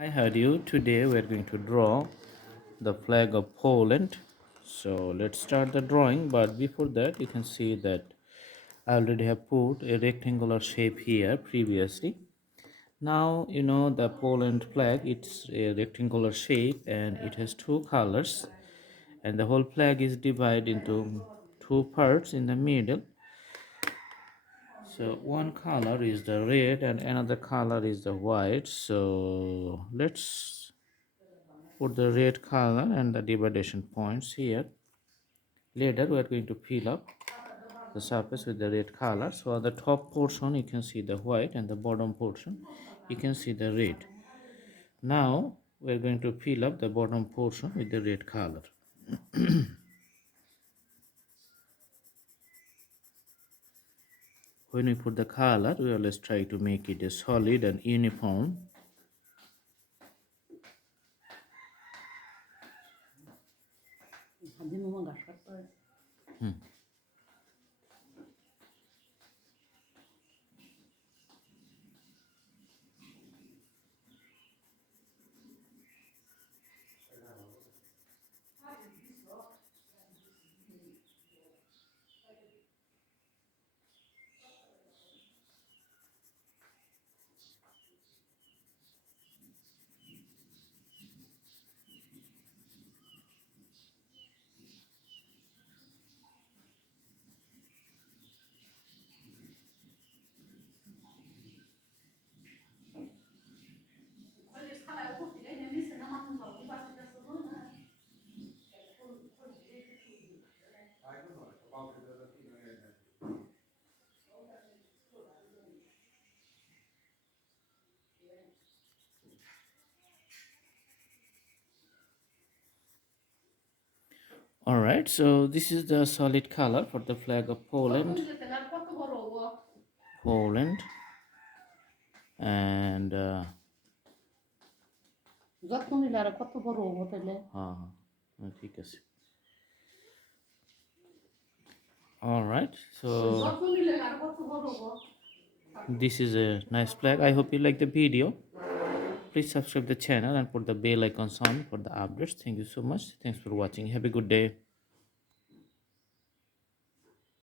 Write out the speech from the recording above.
Hi, how are you? Today we are going to draw the flag of Poland. So let's start the drawing. But before that, you can see that I already have put a rectangular shape here previously. Now you know the Poland flag. It's a rectangular shape and it has two colors, and the whole flag is divided into two parts in the middle. So one color is the red and another color is the white. So let's put the red color and the division points here. Later we are going to fill up the surface with the red color. So on the top portion you can see the white and the bottom portion you can see the red. Now we are going to fill up the bottom portion with the red color. When we put the color, we always try to make it a solid and uniform. Alright, so this is the solid color for the flag of Poland. Poland. And ঠিক আছে. Alright, so this is a nice flag. I hope you like the video. Please subscribe the channel and put the bell icon on for the updates. Thank you so much. Thanks for watching. Have a good day.